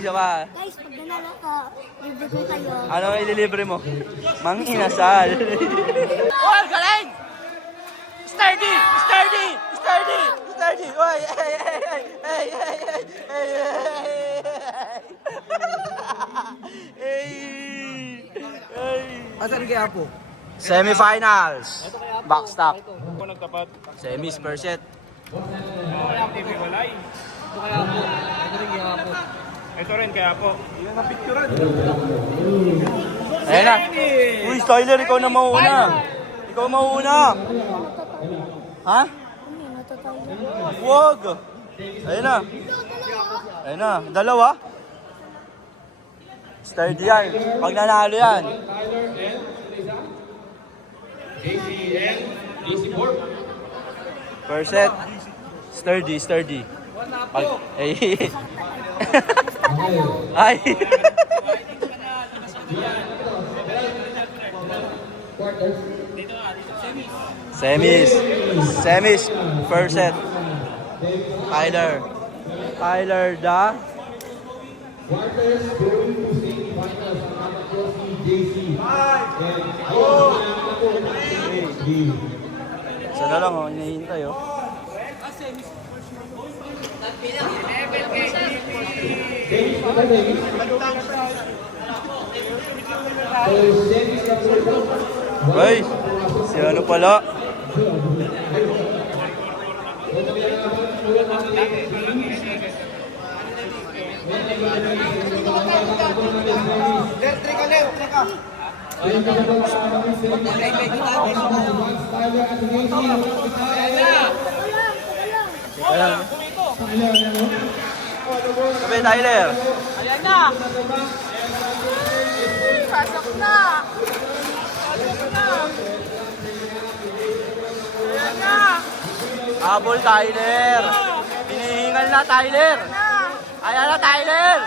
isa pa. Guys, pag nanalo ko, libre ko kayo. Ano ang ililibre mo? Mang inasal. Oh, galing! Sturdy! Sturdy! Sturdy! Sturdy! Oy! Ay! Ay! Ay! Ay! Ay! Ay! Ay! Ay! Asan kaya po? Semifinals. Backstop. Ako nagtapat. Semis per set. TV walay. Ito kaya po. Ito rin kaya po. Ito rin kaya po. Yung napicturean. Ayan na. Uy, Tyler, ikaw na mauuna. Ikaw mauuna. Ha? Ano yun, natatayo. Wag. Ayan na. Ayan na. Dalawa. Sturdy yan. Pag nanalo yan. Per set. Sturdy, sturdy. Pag, ay. Ay. Semis. Semis. Per set. Tyler. Tyler da. Isa na lang, oh. Hinihintay, oh. Ay, si ano pala? Sabi, Tyler. Ayan na! Pasok na! Pasok na! Ayan na! Habol, Tyler. Hinihingal na, Tyler. Ayan na, Tyler.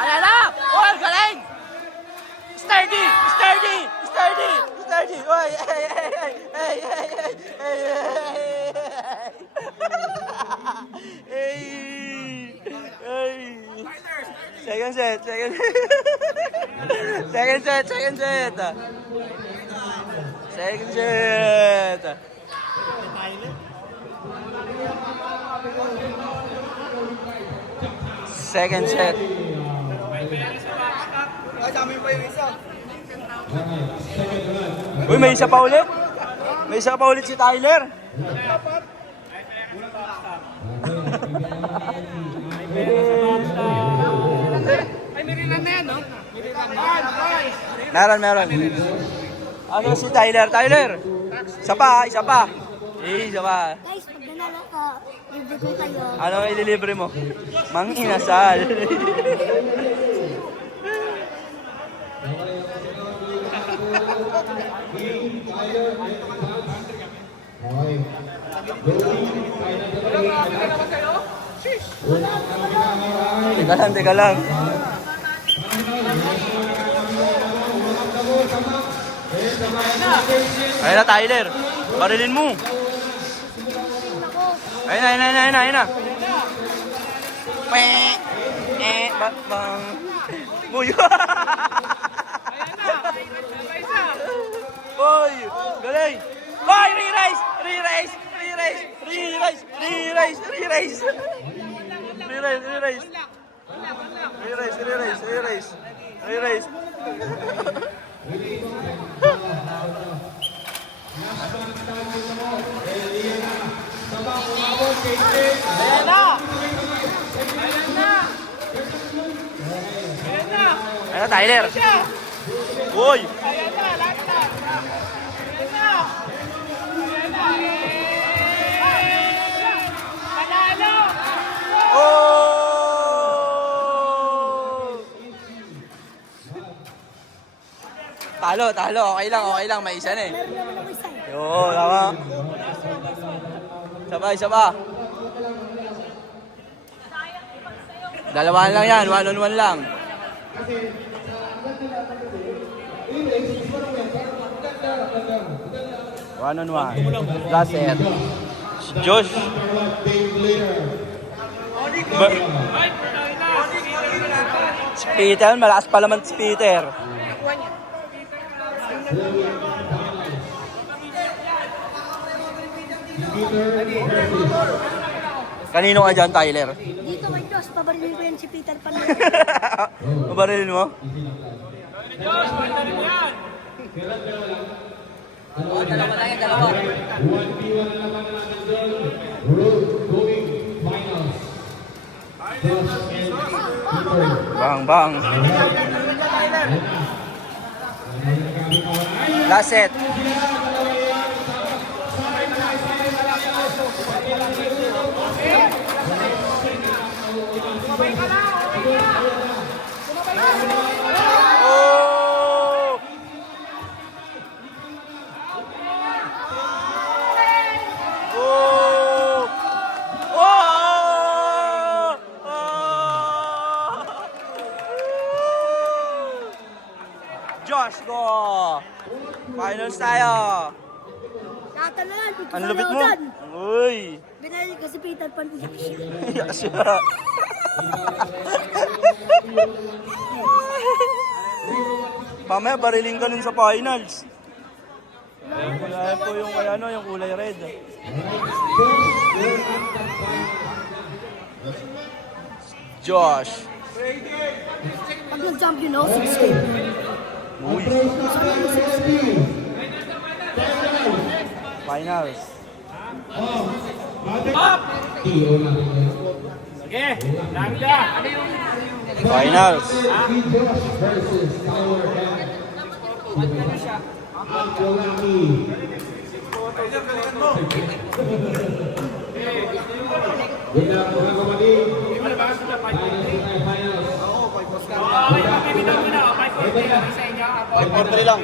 Ayan na. Oh, galing. Sturdy. Sturdy. Sturdy. Sturdy. Oy, ay, ay, ay, ay, ay, ay, ay, ay. Ay. Second set, second set. Second set, second set. Second set. Second set. Ay, sa amin pa yung isa. Uy, may isa pa ulit. May isa pa ulit si Tyler. Ay, nirilan na yan, no? Meron. Ano si Tyler? Tyler. Isa pa, isa pa. Isa pa. Guys, pag nanalo ko, libre ko kayo. Ano ang ililibre mo? Mang inasal. Teka lang. Ayun na, Tyler. Barilin mo. Ayun na. Bang. Buyo. Boy, galing. Boy, re-race. Ayan na! Ayun na, Tyler. Boy. Ayan na, lahat na! Ayan na! Panalo! Oh! Talo. Okay lang. May isa na eh. Meron naman ako isa. Yo, tama. Isa pa. Dalawahan lang yan. 1-on-1 lang. One-on-one. Last set. Josh. Si Peter, malakas pa naman si Peter. Kanino ka dyan, Tyler? Dito kay Diyos, pabarilin ko yan si Peter Pan. Mabarilin mo? Bang, bang. Last set. Oh! Oh! Oh! Josh, go! Finals tayo! Lahat na yan, Ang lupit mo? Uy! Binalik ko si Peter Pan. Iyak siya. Mamaya bariling ka nun sa finals. Wala po yung kaya ano, yung kulay red. Josh. Pag nag-jump yun, no? 6 game. Uy. Finals. Sige, dami ka. Finals. Five, four, three lang.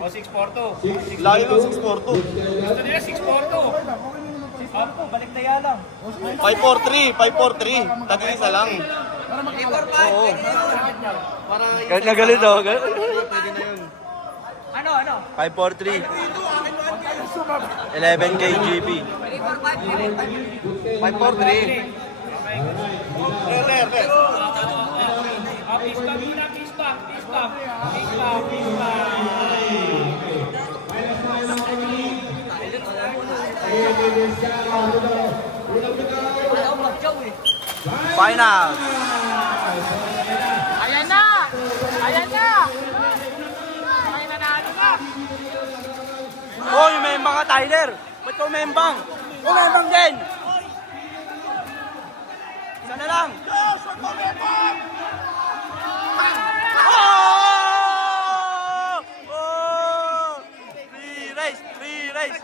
O, 6-4-2. Lagi ng 6-4-2. Gusto nila 6-4-2. 5-4-3, 5-4-3. Tag-isa lang. Oo. Para Kahit nagalit ako. pwede na yun. 543. 11K GP. 5-4-3. Peace back muna, peace back, peace back. Peace back, peace back. Finals. Ayan na! Ayan na! Ay, nanalo na! Oh, yung membang ka, Tyler. Ba't ka umembang? Umembang din. Isa na lang. Oh! Oh! Free race, free race.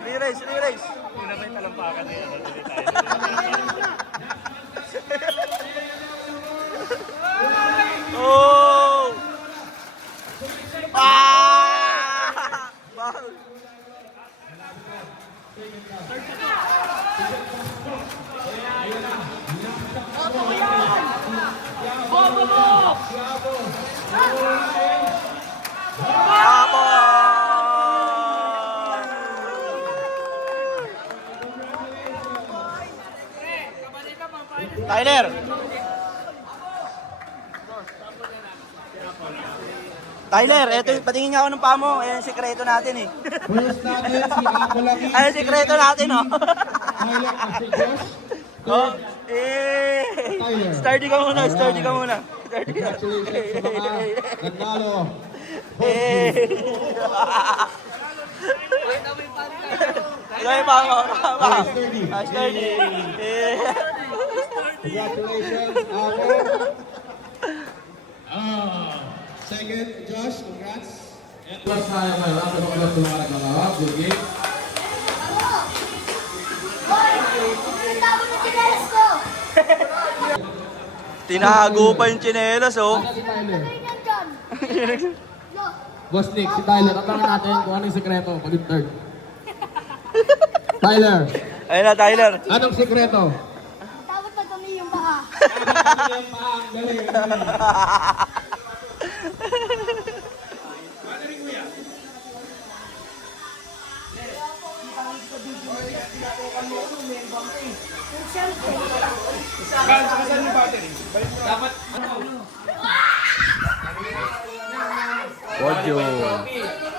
Free race, free race. Una ba yung talampakan na yan? Oh! Ah! Bang! Bobo mo! Tyler! Tyler, eto, patingin nga ako ng paa mo. Ayan yung sikreto natin eh. First natin si Ako Laki. Ayan yung sikreto natin oh. Tyler at si Josh. Oh, eh. Tyler. Sturdy ka muna, sturdy ka muna. Sturdy ka. Congratulations sa mga nagdalo. Eh. Gawin pa ako. Sturdy. Eh. Congratulations, Ako. Second, Josh, congrats. Plus tayo may round of applause sa mga naglalaro. Good game. Tawag na tinelas ko! Tinago pa yung tsinelas oh. Si Tyler. Ano yan dyan? Yo, Boss Nick, si Tyler. Abangan natin kung anong sekreto pag yung third. Tyler, Ayun na, Tyler. anong sekreto? dapat na tumi yung baka. Galing. Yung selfie. Kan, saan yung battery? Dapat, Audio. trophy.